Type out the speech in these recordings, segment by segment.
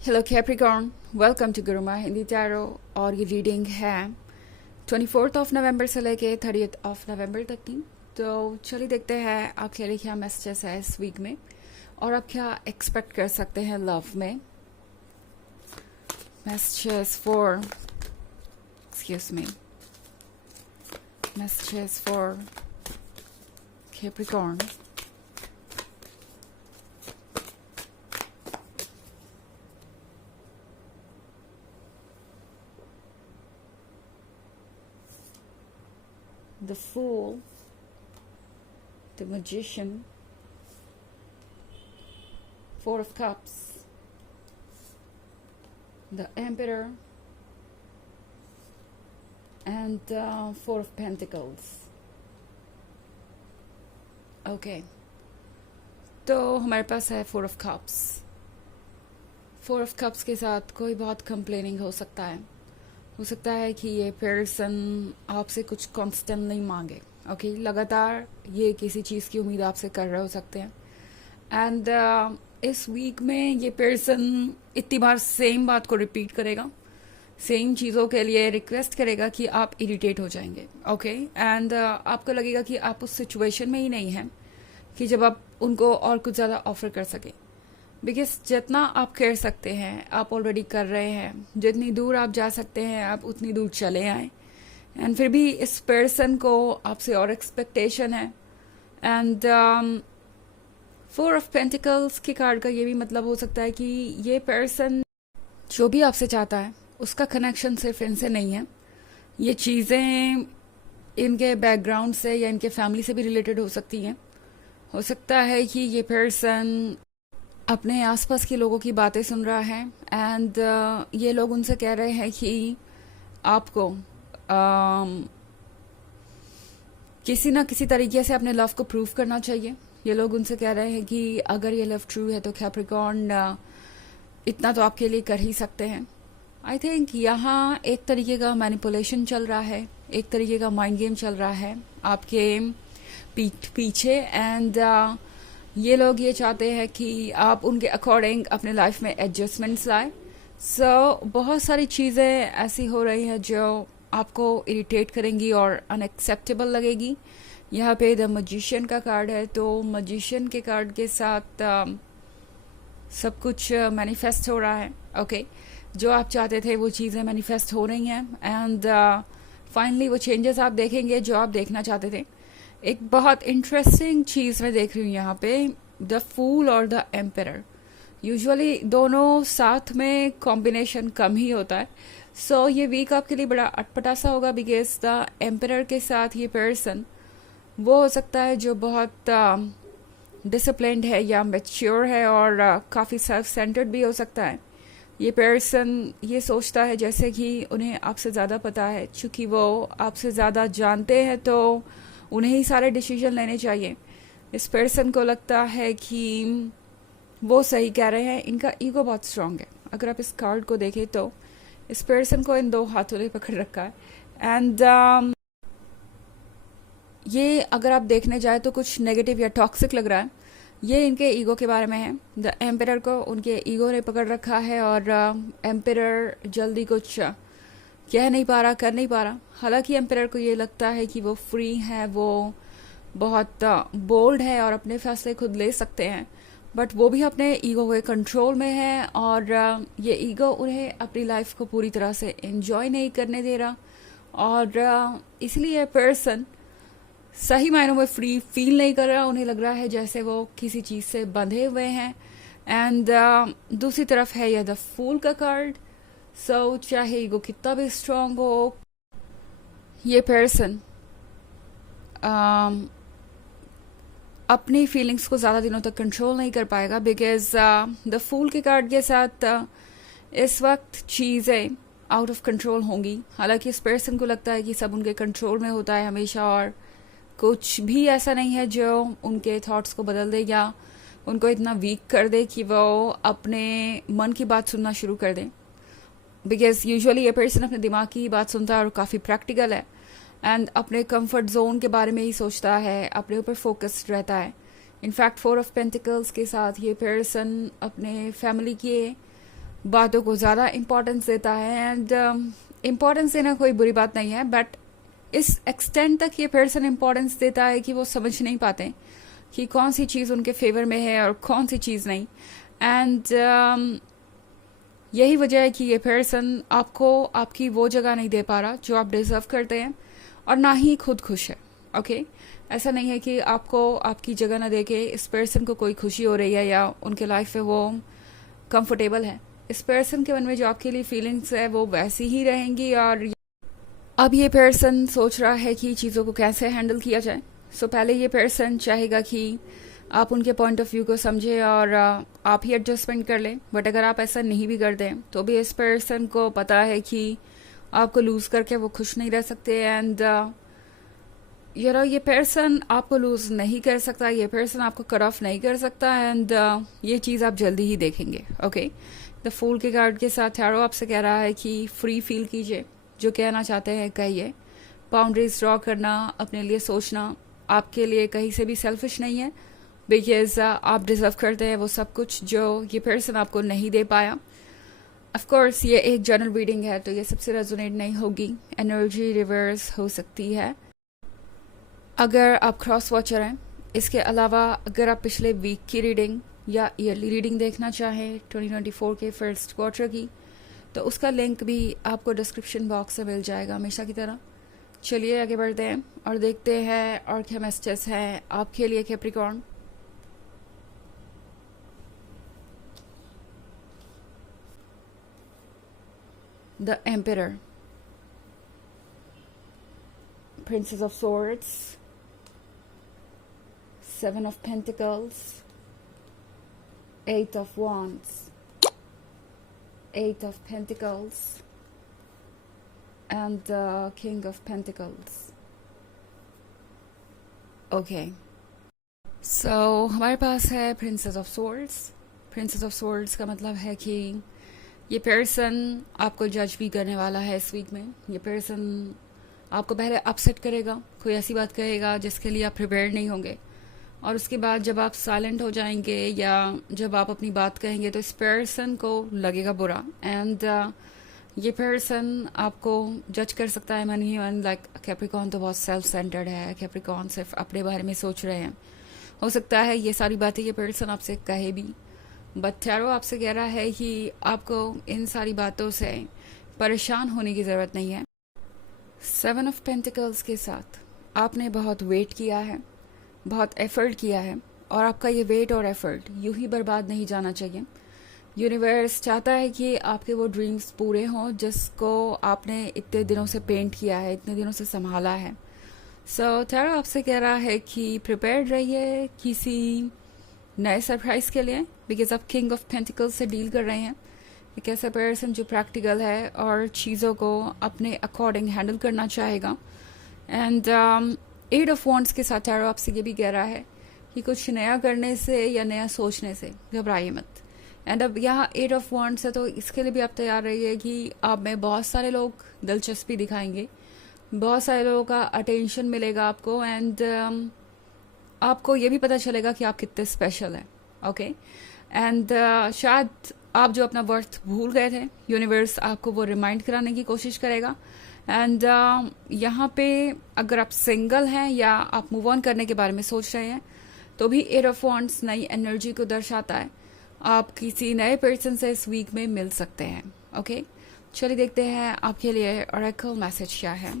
Hello Capricorn, welcome to Guruma Hindi tarot. और ये reading है 24 नवंबर से लेके 30 नवंबर तक की। तो चलिए देखते हैं आपके लिए क्या मैसेजेस है इस वीक में और आप क्या एक्सपेक्ट कर सकते हैं लव में। Messages for messages for Capricorn. The Fool, the Magician, Four of Cups, the Emperor, and Four of Pentacles. Okay, तो हमारे पास है four of cups. Four of cups के साथ कोई बहुत कंप्लेनिंग हो सकता है कि ये पर्सन आपसे कुछ कांस्टेंट नहीं मांगे। ओके, लगातार ये किसी चीज़ की उम्मीद आपसे कर रहे हो सकते हैं। एंड इस वीक में ये पर्सन इतनी बार सेम बात को रिपीट करेगा, सेम चीज़ों के लिए रिक्वेस्ट करेगा कि आप इरिटेट हो जाएंगे। ओके, एंड आपको लगेगा कि आप उस सिचुएशन में ही नहीं हैं कि जब आप उनको और कुछ ज़्यादा ऑफर कर सके। बिकॉज जितना आप कर सकते हैं आप ऑलरेडी कर रहे हैं, जितनी दूर आप जा सकते हैं आप उतनी दूर चले आए। एंड फिर भी इस पर्सन को आपसे और एक्सपेक्टेशन है। एंड फोर ऑफ पेंटिकल्स के कार्ड का ये भी मतलब हो सकता है कि ये पर्सन जो भी आपसे चाहता है उसका कनेक्शन सिर्फ इनसे नहीं है। ये चीज़ें इनके बैकग्राउंड से या इनके फैमिली से भी रिलेटेड हो सकती हैं। हो सकता है कि ये पर्सन अपने आसपास के लोगों की बातें सुन रहा है एंड ये लोग उनसे कह रहे हैं कि आपको किसी ना किसी तरीके से अपने लव को प्रूव करना चाहिए। ये लोग उनसे कह रहे हैं कि अगर ये लव ट्रू है तो कैप्रिकॉर्न इतना तो आपके लिए कर ही सकते हैं। आई थिंक यहाँ एक तरीके का मैनिपुलेशन चल रहा है, एक तरीके का माइंड गेम चल रहा है आपके पीछे। एंड ये लोग ये चाहते हैं कि आप उनके अकॉर्डिंग अपने लाइफ में एडजस्टमेंट्स लाए। बहुत सारी चीज़ें ऐसी हो रही हैं जो आपको इरिटेट करेंगी और अनएक्सेप्टेबल लगेगी। यहाँ पे द मजिशियन का कार्ड है, तो मजिशियन के कार्ड के साथ सब कुछ मैनिफेस्ट हो रहा है। ओके, जो आप चाहते थे वो चीज़ें मैनिफेस्ट हो रही हैं एंड फाइनली वो चेंजेस आप देखेंगे जो आप देखना चाहते थे। एक बहुत इंटरेस्टिंग चीज़ मैं देख रही हूँ यहाँ पे, द फूल और द एम्परर। यूजुअली दोनों साथ में कॉम्बिनेशन कम ही होता है। सो ये वीक आपके लिए बड़ा अटपटा सा होगा बिकॉज द एम्परर के साथ ये पर्सन वो हो सकता है जो बहुत डिसिप्लिन्ड है या मैच्योर है और काफ़ी सेल्फ सेंटर्ड भी हो सकता है। ये पर्सन ये सोचता है जैसे कि उन्हें आपसे ज़्यादा पता है, चूँकि वो आपसे ज़्यादा जानते हैं तो उन्हें ही सारे डिसीजन लेने चाहिए। इस पर्सन को लगता है कि वो सही कह रहे हैं। इनका ईगो बहुत स्ट्रांग है। अगर आप इस कार्ड को देखें तो इस पर्सन को इन दो हाथों ने पकड़ रखा है। एंड ये अगर आप देखने जाए तो कुछ नेगेटिव या टॉक्सिक लग रहा है। ये इनके ईगो के बारे में है। द एम्परर को उनके ईगो ने पकड़ रखा है और एम्परर जल्दी कुछ कह नहीं पा रहा, कर नहीं पा रहा। हालांकि एम्परर को ये लगता है कि वो फ्री है, वो बहुत बोल्ड है और अपने फैसले खुद ले सकते हैं, बट वो भी अपने ईगो के कंट्रोल में है और ये ईगो उन्हें अपनी लाइफ को पूरी तरह से एंजॉय नहीं करने दे रहा। और इसलिए पर्सन सही मायनों में फ्री फील नहीं कर रहा। उन्हें लग रहा है जैसे वो किसी चीज़ से बंधे हुए हैं। एंड दूसरी तरफ है यह द फूल का कार्ड। सो चाहे ईगो कितना भी स्ट्रांग हो, ये पर्सन अपनी फीलिंग्स को ज़्यादा दिनों तक कंट्रोल नहीं कर पाएगा बिकॉज द फूल के कार्ड के साथ इस वक्त चीज़ें आउट ऑफ कंट्रोल होंगी। हालांकि इस पर्सन को लगता है कि सब उनके कंट्रोल में होता है हमेशा और कुछ भी ऐसा नहीं है जो उनके थॉट्स को बदल दे या उनको इतना वीक कर दे कि वो अपने मन की बात सुनना शुरू कर दें। बिकॉज यूजुअली ये पर्सन अपने दिमाग की बात सुनता है और काफ़ी प्रैक्टिकल है एंड अपने कंफर्ट जोन के बारे में ही सोचता है, अपने ऊपर फोकस्ड रहता है। इनफैक्ट फोर ऑफ पेंटिकल्स के साथ ये पर्सन अपने फैमिली के बातों को ज़्यादा इम्पोर्टेंस देता है। एंड इम्पोर्टेंस देना कोई बुरी बात नहीं है, बट इस एक्सटेंड तक ये पर्सन इम्पोर्टेंस देता है कि वो समझ नहीं पाते कि कौन सी चीज़ उनके फेवर में है और कौन सी चीज़ नहीं। एंड यही वजह है कि ये पर्सन आपको आपकी वो जगह नहीं दे पा रहा जो आप डिजर्व करते हैं, और ना ही खुद खुश है। ओके ऐसा नहीं है कि आपको आपकी जगह ना दे के इस पर्सन को कोई खुशी हो रही है या उनके लाइफ में वो कंफर्टेबल है। इस पर्सन के मन में जो आपके लिए फीलिंग्स है वो वैसी ही रहेंगी, और अब ये पर्सन सोच रहा है कि चीज़ों को कैसे हैंडल किया जाए। सो पहले ये पर्सन चाहेगा कि आप उनके पॉइंट ऑफ व्यू को समझें और आप ही एडजस्टमेंट कर लें। बट अगर आप ऐसा नहीं भी कर दें तो भी इस पर्सन को पता है कि आपको लूज़ करके वो खुश नहीं रह सकते। एंड ये पर्सन आपको लूज़ नहीं कर सकता, ये पर्सन आपको कट ऑफ नहीं कर सकता। एंड ये चीज़ आप जल्दी ही देखेंगे। ओके द फूल के कार्ड के साथ टैरो आपसे कह रहा है कि फ्री फील कीजिए, जो कहना चाहते हैं कहिए। बाउंड्रीज ड्रॉ करना, अपने लिए सोचना आपके लिए कहीं से भी सेल्फिश नहीं है, बिकॉज आप डिजर्व करते हैं वो सब कुछ जो ये पर्सन आपको नहीं दे पाया। ऑफ कोर्स ये एक जनरल रीडिंग है तो ये सबसे रेजोनेट नहीं होगी, एनर्जी रिवर्स हो सकती है अगर आप क्रॉस वॉचर हैं। इसके अलावा अगर आप पिछले वीक की रीडिंग या ईयरली रीडिंग देखना चाहें 2024 के फर्स्ट क्वार्टर की, तो उसका लिंक भी आपको डिस्क्रिप्शन बॉक्स में मिल जाएगा हमेशा की तरह। चलिए आगे बढ़ते हैं और देखते हैं और क्या मैसेजेस हैं आपके लिए Capricorn. The emperor, princess of swords, seven of pentacles, eight of wands, eight of pentacles and the king of pentacles. Okay, so हमारे पास है princess of swords। Princess of swords का मतलब है कि ये पर्सन आपको जज भी करने वाला है इस वीक में। ये पर्सन आपको पहले अपसेट करेगा, कोई ऐसी बात कहेगा जिसके लिए आप प्रिपेयर नहीं होंगे, और उसके बाद जब आप साइलेंट हो जाएंगे या जब आप अपनी बात कहेंगे तो इस पर्सन को लगेगा बुरा। एंड ये पर्सन आपको जज कर सकता है मन ही मन, लाइक कैप्रिकॉर्न तो बहुत सेल्फ सेंटर्ड है, कैप्रिकॉर्न सिर्फ अपने बारे में सोच रहे हैं। हो सकता है ये सारी बातें ये पर्सन आपसे कहे भी, बट टैरो आपसे कह रहा है कि आपको इन सारी बातों से परेशान होने की ज़रूरत नहीं है। सेवन ऑफ पेंटिकल्स के साथ आपने बहुत वेट किया है, बहुत एफर्ट किया है, और आपका ये वेट और एफर्ट यूं ही बर्बाद नहीं जाना चाहिए। यूनिवर्स चाहता है कि आपके वो ड्रीम्स पूरे हों जिसको आपने इतने दिनों से पेंट किया है, इतने दिनों से संभाला है। सो टैरो आपसे कह रहा है कि प्रिपेयर्ड रहिए किसी नए सरप्राइज के लिए, बिकॉज आप किंग ऑफ पेंटिकल्स से डील कर रहे हैं। एक ऐसा पर्सन जो प्रैक्टिकल है और चीज़ों को अपने अकॉर्डिंग हैंडल करना चाहेगा। एंड एट ऑफ वॉन्ड्स के साथ टैरो आपसे ये भी कह रहा है कि कुछ नया करने से या नया सोचने से घबराइए मत। एंड अब यहाँ एट ऑफ वॉन्ड्स है तो इसके लिए भी आप तैयार रहिए कि आप में बहुत सारे लोग दिलचस्पी दिखाएंगे, बहुत सारे लोगों का अटेंशन मिलेगा आपको। एंड आपको ये भी पता चलेगा कि आप कितने स्पेशल हैं। ओके एंड शायद आप जो अपना वर्थ भूल गए थे, यूनिवर्स आपको वो रिमाइंड कराने की कोशिश करेगा। एंड यहाँ पे अगर आप सिंगल हैं या आप मूव ऑन करने के बारे में सोच रहे हैं तो भी एट ऑफ वॉन्ड्स नई एनर्जी को दर्शाता है। आप किसी नए पर्सन से इस वीक में मिल सकते हैं। ओके चलिए देखते हैं आपके लिए ऑरेकल मैसेज क्या है।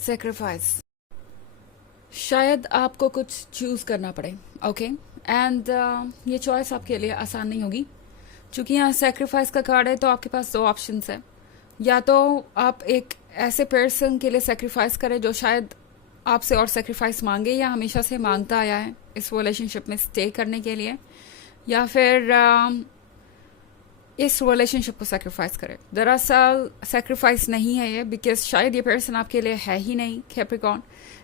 सेक्रीफाइस, शायद आपको कुछ चूज करना पड़े। ओके एंड ये चॉइस आपके लिए आसान नहीं होगी, क्योंकि यहाँ सेक्रीफाइस का कार्ड है तो आपके पास दो ऑप्शंस है। या तो आप एक ऐसे पर्सन के लिए सेक्रीफाइस करें जो शायद आपसे और सेक्रीफाइस मांगे या हमेशा से मांगता आया है इस रिलेशनशिप में स्टे करने के लिए, या फिर इस रिलेशनशिप को सेक्रीफाइस करें। दरअसल सेक्रीफाइस नहीं है ये, बिकॉज शायद ये पर्सन आपके लिए है ही नहीं कैप्रिकॉर्न,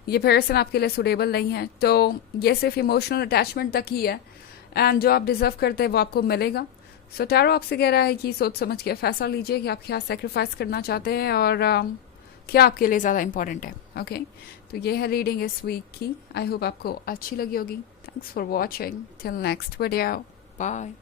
ये पर्सन आपके लिए सुटेबल नहीं है। तो ये सिर्फ इमोशनल अटैचमेंट तक ही है, एंड जो आप डिजर्व करते हैं वो आपको मिलेगा। सो टैरो आपसे कह रहा है कि सोच समझ के फैसला लीजिए कि आप क्या सेक्रीफाइस करना चाहते हैं और क्या आपके लिए ज़्यादा इंपॉर्टेंट है. ओके, तो ये है रीडिंग इस वीक की. आई होप आपको अच्छी लगी होगी. Thanks for watching. Till next video. Bye.